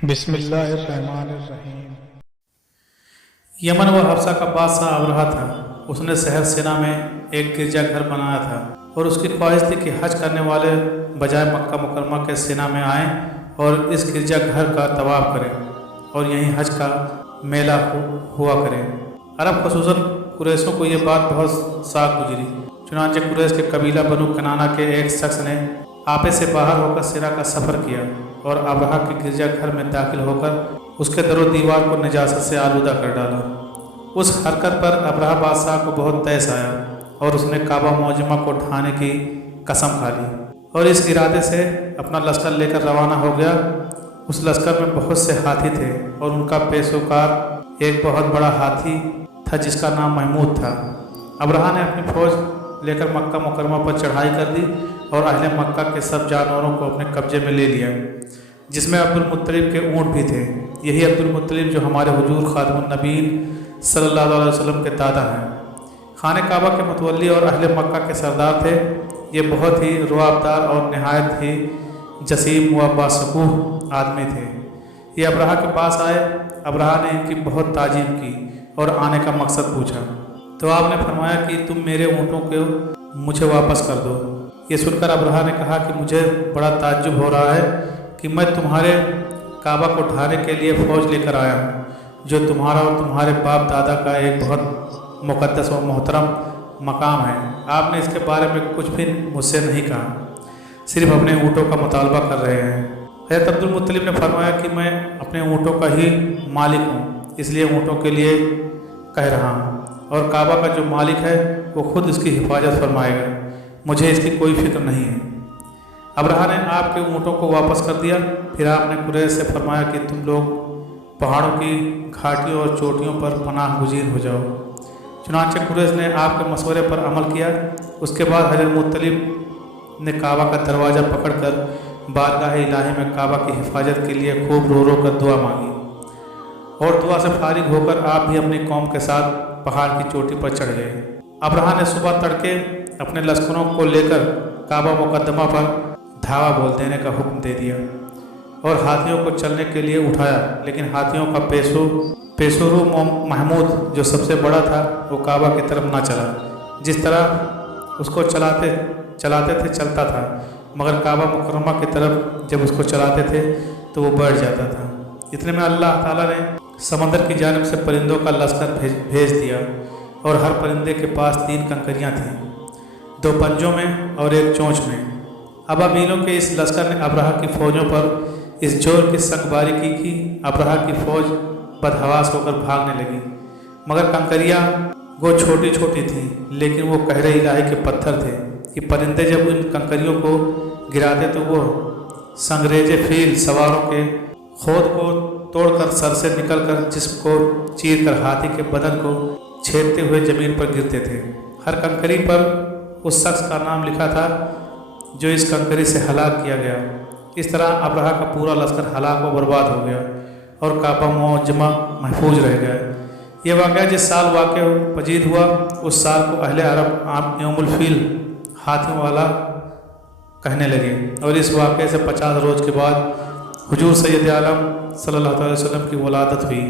بسم اللہ الرحمن الرحیم۔ یمن و حبشہ کا بادشاہ ابرہہ تھا۔ اس نے شہر سینا میں ایک گرجا گھر بنایا تھا اور اس کی خواہش تھی کہ حج کرنے والے بجائے مکہ مکرمہ کے سینا میں آئیں اور اس گرجا گھر کا طواف کریں اور یہیں حج کا میلہ ہوا کرے۔ عرب خصوصاً قریشوں کو یہ بات بہت ساگ گزری، چنانچہ قریش کے قبیلہ بنو کنانہ کے ایک شخص نے آپے سے باہر ہو کر سینا کا سفر کیا اور ابرہہ کے گرجا گھر میں داخل ہو کر اس کے در و دیوار کو نجاست سے آلودہ کر ڈالا۔ اس حرکت پر ابرہہ بادشاہ کو بہت تیس آیا اور اس نے کعبہ معظمہ کو ڈھانے کی قسم کھا لی اور اس ارادے سے اپنا لشکر لے کر روانہ ہو گیا۔ اس لشکر میں بہت سے ہاتھی تھے اور ان کا پیشوکار ایک بہت بڑا ہاتھی تھا جس کا نام محمود تھا۔ ابرہہ نے اپنی فوج لے کر مکہ مکرمہ پر چڑھائی کر دی اور اہل مکہ کے سب جانوروں کو اپنے قبضے میں لے لیا، جس میں عبد المطلب کے اونٹ بھی تھے۔ یہی عبد المطلب جو ہمارے حضور خاتم النبیین صلی اللہ علیہ وسلم کے دادا ہیں، خانہ کعبہ کے متولی اور اہل مکہ کے سردار تھے۔ یہ بہت ہی رعبدار اور نہایت ہی جسیم و باشکوہ آدمی تھے۔ یہ ابرہہ کے پاس آئے۔ ابرہہ نے ان کی بہت تعظیم کی اور آنے کا مقصد پوچھا تو آپ نے فرمایا کہ تم میرے اونٹوں کو مجھے واپس کر دو۔ یہ سن کر ابرہہ نے کہا کہ مجھے بڑا تعجب ہو رہا ہے کہ میں تمہارے کعبہ کو ڈھانے کے لیے فوج لے کر آیا ہوں، جو تمہارا اور تمہارے باپ دادا کا ایک بہت مقدس و محترم مقام ہے۔ آپ نے اس کے بارے میں کچھ بھی مجھ سے نہیں کہا، صرف اپنے اونٹوں کا مطالبہ کر رہے ہیں۔ حضرت عبد المطلب نے فرمایا کہ میں اپنے اونٹوں کا ہی مالک ہوں، اس لیے اونٹوں کے لیے کہہ رہا ہوں، اور کعبہ کا جو مالک ہے وہ خود اس کی حفاظت فرمائے گا، مجھے اس کی کوئی فکر نہیں ہے۔ ابرہہ نے آپ کے اونٹوں کو واپس کر دیا۔ پھر آپ نے قریش سے فرمایا کہ تم لوگ پہاڑوں کی گھاٹیوں اور چوٹیوں پر پناہ گزین ہو جاؤ۔ چنانچہ قریش نے آپ کے مشورے پر عمل کیا۔ اس کے بعد حضرت مطلب نے کعبہ کا دروازہ پکڑ کر بارگاہ الہی میں کعبہ کی حفاظت کے لیے خوب رو رو کر دعا مانگی، اور دعا سے فارغ ہو کر آپ بھی اپنی قوم کے ساتھ پہاڑ کی چوٹی پر چڑھ گئے۔ ابرہہ نے صبح تڑکے اپنے لشکروں کو لے کر کعبہ مقدمہ پر دھاوا بول دینے کا حکم دے دیا اور ہاتھیوں کو چلنے کے لیے اٹھایا، لیکن ہاتھیوں کا پیشورو محمود جو سب سے بڑا تھا وہ کعبہ کی طرف نہ چلا۔ جس طرح اس کو چلاتے تھے چلتا تھا، مگر کعبہ مکرمہ کی طرف جب اس کو چلاتے تھے تو وہ بیٹھ جاتا تھا۔ اتنے میں اللہ تعالیٰ نے سمندر کی جانب سے پرندوں کا لشکر بھیج دیا، اور ہر پرندے کے پاس 3 کنکریاں تھیں، 2 پنجوں میں اور 1 چونچ میں۔ ابابیلوں کے اس لشکر نے ابرہہ کی فوجوں پر اس جور کی سنگباری کی کہ ابرہہ کی فوج بدحواس ہو کر بھاگنے لگی، مگر کنکریاں وہ چھوٹی چھوٹی تھیں، لیکن وہ قہر الہی کے پتھر تھے کہ پرندے جب ان کنکریوں کو گراتے تو وہ سنگریزے فیل سواروں کے خود کو توڑ کر سر سے نکل کر جسم کو چیر کر ہاتھی کے بدن کو چھیدتے ہوئے زمین پر گرتے تھے۔ ہر کنکری پر اس شخص کا نام لکھا تھا جو اس کنکری سے ہلاک کیا گیا۔ اس طرح ابرہہ کا پورا لشکر ہلاک و برباد ہو گیا اور کعبہ معظمہ محفوظ رہ گیا۔ یہ واقعہ جس سال واقع پدید ہوا، اس سال کو اہل عرب یوم الفیل ہاتھیوں والا کہنے لگے، اور اس واقعے سے 50 روز کے بعد حضور سید عالم صلی اللہ علیہ وسلم کی ولادت ہوئی۔